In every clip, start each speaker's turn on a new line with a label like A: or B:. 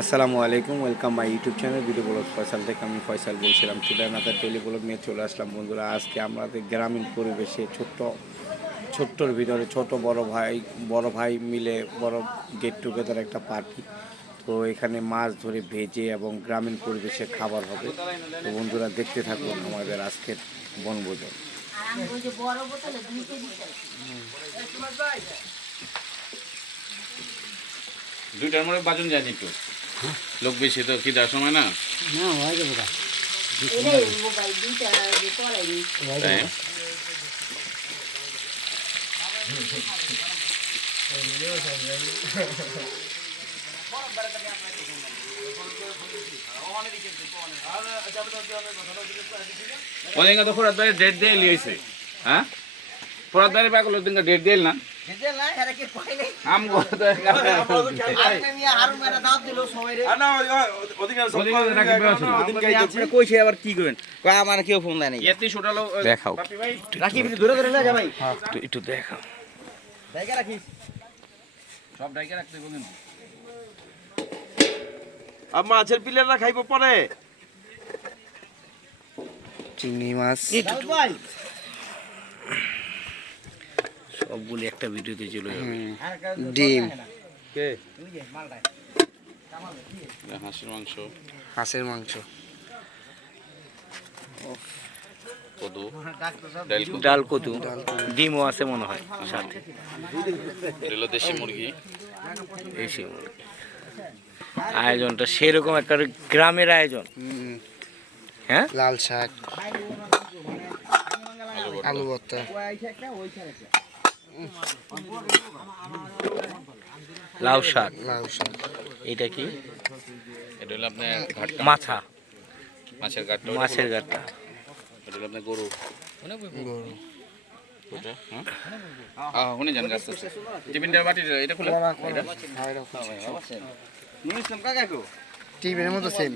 A: আসসালামু আলাইকুম welcome my YouTube channel video blog Faisal থেকে আমি ফয়সাল বলছিলাম। চুলানাথের টেলি ব্লগ নিয়ে চলে আসলাম বন্ধুরা। আজকে আমাদের গ্রামীণ পরিবেশে ছোট্ট, ছোট্টর ভিতরে ছোট বড় ভাই বড় ভাই মিলে বড় গেট টুগেদার একটা পার্টি তো এখানে মাছ ধরে ভেজে এবং গ্রামীণ পরিবেশে খাবার হবে। তো বন্ধুরা দেখতে থাকুন আমাদের আজকের বনভোজন।
B: দুইটার মধ্যে বাজন যায় একটু। লোক বেশি তো কি দেওয়ার সময় না?
C: নি
B: তাই? অনেক তো ফরাত বাড়ি ডেট দিয়ে লিয়েছে হ্যাঁ? ফরাত বাড়ি পাগল দিন ডেট দিয়ে না? আম কথা তো
D: কইছে আবার কি করবেন? কয় আমার কেউ ফোন দেয় নাই।
B: এতে ছোটালো
A: দেখাও।
D: রাখি ধরে। ধরে না ভাই।
A: একটু একটু দেখাও।
D: রাখিস।
B: সব ডাইকে রাখতে বলেন।
E: আর মাছের পিলেরা খাইব পরে।
A: চিংড়ি মাছ।
D: ভাই
A: সবগুলি একটা ভিডিওতে চলে যাবে। ডিম।
B: হাঁসের মাংস।
A: হাঁসের মাংস।
B: ডাল কদু।
A: ডাল ডিমও আছে মনে হয় সাথে।
B: দেশি মুরগি।
A: এই সেই মুরগি। আয়োজনটা সেরকম একটা গ্রামের আয়োজন। হ্যাঁ?
F: লাল শাক। আলু ভর্তা।
A: লাউ শাক।
F: লাউ শাক।
A: এটা কি?
B: এটা হলো আপনার ঘাটটা।
A: মাথা
B: মাছের ঘাটটা
A: মাছের গাটা
B: এটা হলো আপনার গরু।
F: গরু।
B: ওটা হ্যাঁ? হ্যাঁ শুনে যান গাছ আছে। টিফিনটা বাটি এটা খুলে। এটা?
D: নুন ইসলাম কাকা কো?
F: টিভির মতো সেম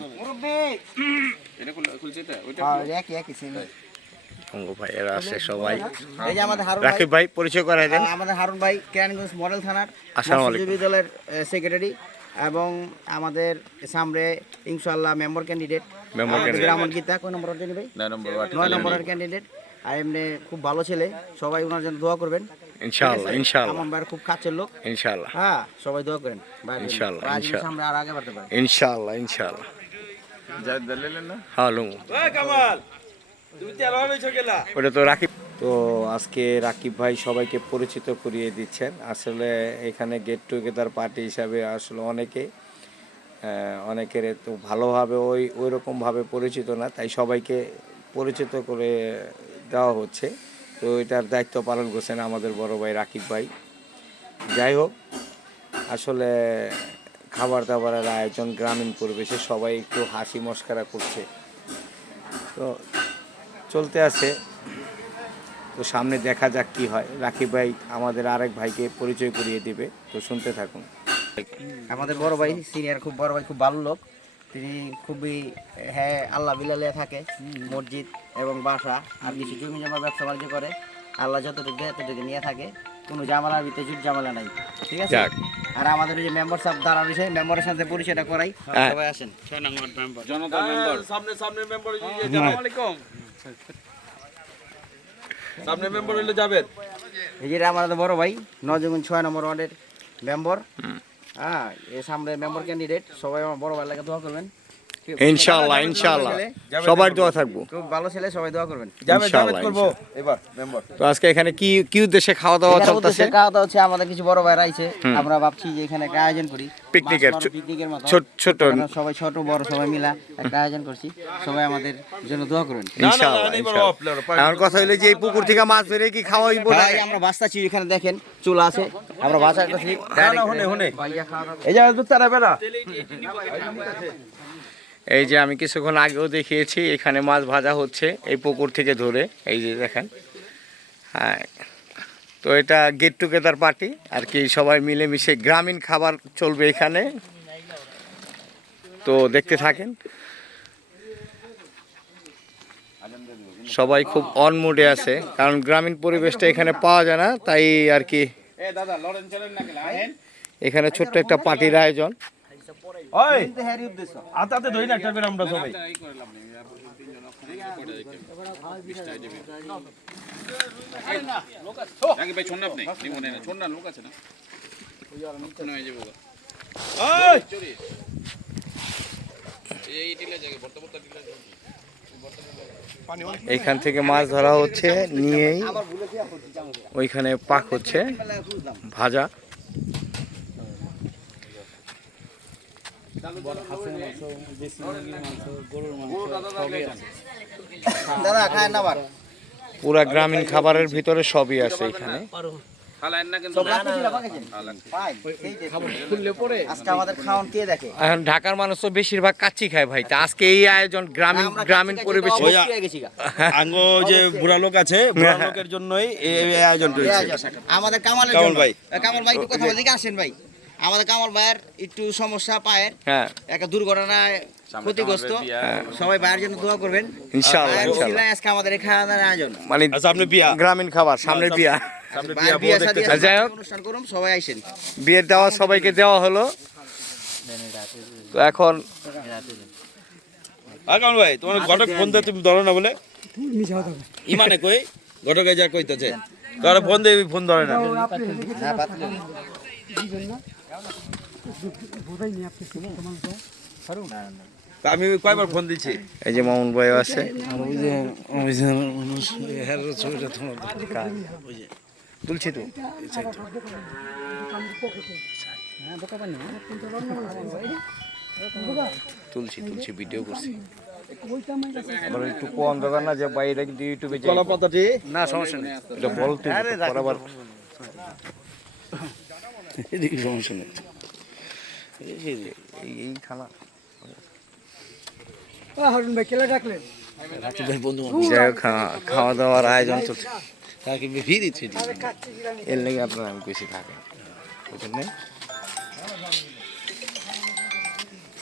B: এটা খুলছে এটা ওইটা
D: হ্যাঁ একই একই সেম
A: অঙ্গ ভাইয়েরা আছে সবাই।
D: এই যে আমাদের হারুন
A: রাকিব ভাই পরিচয় করাই দেন।
D: আমাদের হারুন ভাই কেরানীগঞ্জ মডেল থানার
A: আসসালামু আলাইকুম।
D: মৎস্যজীবী সেক্রেটারি এবং আমাদের সামনে ইনশাআল্লাহ মেম্বার ক্যান্ডিডেট
A: candidate।
D: গ্রামন গীতা কোন নম্বর ভাই?
B: নয় নম্বর বাটি
D: নয় নম্বরের ক্যান্ডিডেট আর এমনি খুব ভালো ছেলে সবাই ওনার জন্য দোয়া করবেন।
A: ইনশাআল্লাহ ইনশাআল্লাহ।
D: আমার খুব কাছের লোক।
A: ইনশাআল্লাহ।
D: হ্যাঁ সবাই দোয়া করেন।
A: ইনশাআল্লাহ, ইনশাআল্লাহ।
D: সামনে আর আগে বাড়তে পারে।
A: ইনশাআল্লাহ ইনশাআল্লাহ।
B: না?
E: ওই কামাল!
A: ওটা তো রাকিব তো আজকে রাকিব ভাই সবাইকে পরিচিত করিয়ে দিচ্ছেন। আসলে এখানে গেট টুগেদার পার্টি হিসাবে আসলে অনেকে অনেকের তো ভালোভাবে ওই ওই রকমভাবে পরিচিত না, তাই সবাইকে পরিচিত করে দেওয়া হচ্ছে। তো এটার দায়িত্ব পালন করছেন আমাদের বড় ভাই রাকিব ভাই। যাই হোক, আসলে খাবার দাবারের আয়োজন, গ্রামীণ পরিবেশে সবাই একটু হাসি মস্কারা করছে। তো চলতে আছে। তো সামনে দেখা যাক কি হয়। রাকিব ভাই আমাদের আরেক ভাইকে পরিচয় করিয়ে দিবে তো শুনতে থাকুন।
D: আমাদের বড় ভাই সিনিয়র খুব বড় ভাই খুব ভালো লোক। তিনি খুবই হ্যাঁ আল্লাহ বিলালে থাকে মসজিদ এবং বাসা আর কিছু জমি জমা ব্যবসা বাণিজ্য করে। আল্লাহ যতটুকু দেয় ততটুকু নিয়ে থাকে। কোনো জামালার ভিতরে জুট জামালা নাই। ঠিক আছে? আর আমাদের ওই যে মেম্বার সাহেব দাঁড়া রয়েছে মেম্বারের সাথে পরিচয়টা করাই।
A: হ্যাঁ।
D: সবাই আসেন।
B: ছয় নম্বর মেম্বার জনতা মেম্বার
E: সামনে সামনে মেম্বার আসসালামু আলাইকুম। সামনে মেম্বার হইল জাবেদ।
D: এই যে আমাদের বড় ভাই নজগুন ছয় নম্বর ওয়ার্ডের মেম্বার হ্যাঁ এর সামনে মেম্বার ক্যান্ডিডেট সবাই আমার বড় ভাই লাগে দোয়া করবেন।
A: ইনশাআল্লাহ ইনশাআল্লাহ সবার দোয়া থাকব
D: খুব ভালো ছেলে সবাই দোয়া করবেন
A: ইনশাআল্লাহ,
E: যাবেন করব এবার মেম্বার
A: তো আজকে এখানে কি কি উদ্দেশ্যে খাওয়া দাওয়া চলতেছে
D: উদ্দেশ্যে খাওয়া দাওয়া হচ্ছে আমাদের কিছু বড় ভাইরা আইছে আমরা ভাবছি যে এখানে একটা আয়োজন করি
A: পিকনিকের,
D: পিকনিকের মতো
A: ছোট ছোট
D: সবাই ছোট বড় সবাই মিলা একটা আয়োজন করছি সবাই আমাদের জন্য দোয়া করবেন
A: ইনশাআল্লাহ ইনশাআল্লাহ। আমার কথা হইল যে এই পুকুর থেকে মাছ ধরে কি খাওয়াইব না
D: ভাই আমরা বাস্তাছি এখানে দেখেন চুলা আছে আমরা বাসা করছি
E: না, হুনে, হুনে।
D: ভাইয়া খাওয়া দাওয়া
E: এই যে দুধ তারা বেড়া
A: এই যে আমি কিছুক্ষণ আগেও দেখিয়েছি এখানে মাছ ভাজা হচ্ছে এই পুকুর থেকে ধরে এই যে দেখেন। হ্যাঁ তো এটা গেট টুগেদার পার্টি আর কি সবাই মিলেমিশে গ্রামীণ খাবার চলবে এখানে। তো দেখতে থাকেন। সবাই খুব অন মুডে আছে কারণ গ্রামীণ পরিবেশটা এখানে পাওয়া যায় না তাই আর কি। এখানে ছোট্ট একটা পার্টির আয়োজন।
E: ওই।
D: কিন্তু হ্যারি উদ্দেশ্য।
E: আতাতে ধরি না একটা করে আমরা সবাই।
B: এই করে লাভ নেই আর তিনজন ওখানে করে দেখতে বিশটা দেবে রাকিব ভাই ছোড় না আপনি। নিমো না লোক আছে না? ওখানে যাব
E: ওই।
B: চুরি এই টিলা জায়গা বর্তা বর্তা টিলা জায়গা
A: এখান থেকে মাছ ধরা হচ্ছে নিয়েই ওইখানে পাক হচ্ছে ভাজা। পুরা গ্রামীণ খাবারের ভিতরে সবই আছে এখানে।
B: না
D: পরে
A: ঢাকার মানুষ তো বেশিরভাগ কাচ্চি খায় ভাই আজকে এই আয়োজন গ্রামীণ গ্রামীণ পরিবেশে
D: হয়ে।
E: আঙ্গ যে বুড়া লোক আছে বুড়া লোকের জন্যই এই এই আয়োজন
D: এই
E: হয়েছে
D: আয়োজন। আমাদের
E: কামাল ভাই।
D: কামাল ভাই কথা বলে আসেন ভাই। আমাদের কামাল ভাইয়ের একটু সমস্যা পায়ের।
A: হ্যাঁ।
D: একটা দুর্ঘটনায় ক্ষতিগ্রস্ত। সবাই ভাইয়ের জন্য দোয়া করবেন।
A: ইনশাআল্লাহ ইনশাআল্লাহ।
D: আজকে আমাদের এই খাওয়ানোর আয়োজন।
A: মানে
E: আচ্ছা আপনি বিয়া।
A: গ্রামীণ খাবার সামনে বিয়া।
E: সামনে
D: ভাইয়ের
E: বিয়া
A: যাই হোক।
D: অনুষ্ঠান করুন সবাই আইসেন।
A: বিয়ের দেওয়া সবাইকে দেওয়া হলো। তো এখন
E: আকাম ভাই তোমার ঘটক ফোন দিয়ে তুমি ধরো না বলে। ইমানে কই? ঘটকে যা কইতেছে। তোর ফোন দিয়ে ফোন ধরে না। আমি কয়বার ফোন দিচ্ছি?
A: এই যে মামুন ভাই আছে। তুলছি তো। তুলছি তুলছি ভিডিও করছি। আবার একটু না যে বাইরে কিন্তু ইউটিউবে
E: কলা পাতাটি
A: না সমস্যা নেই। এটা বলতে বরাবর সমস্যা নেই। এই- খাওয়া- খাওয়া দাওয়ার আয়োজন চলছে। এর লেগে আপনারা আমি বেশি থাকেন। বুঝলেন না?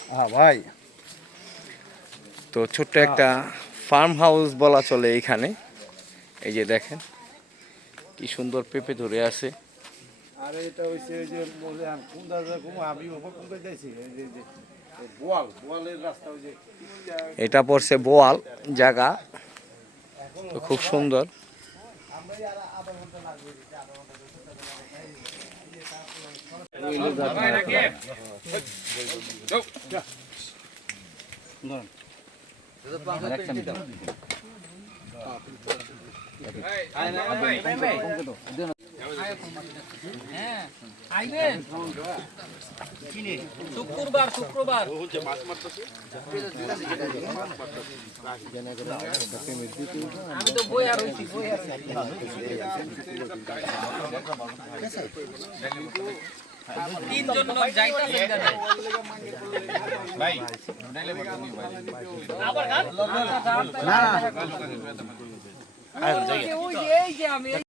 E: হ্যাঁ ভাই।
A: তো ছোট্ট একটা ফার্ম হাউস বলা চলে এইখানে এই যে দেখেন কি সুন্দর পেঁপে ধরে আছে।
E: আরে এটা হইছে ওই যে বলে আর কোন দাদা কোন আমি ওপর কোন যাইছি? এই যে বোয়াল বোয়ালের রাস্তা ওই যে।
A: এটা পড়ছে বোয়াল জায়গা। তো খুব সুন্দর।
G: শুক্রবার শুক্রবার। আমি তো বই আর বই তিনজন লোক যাইতাছে এখানে আবার গান?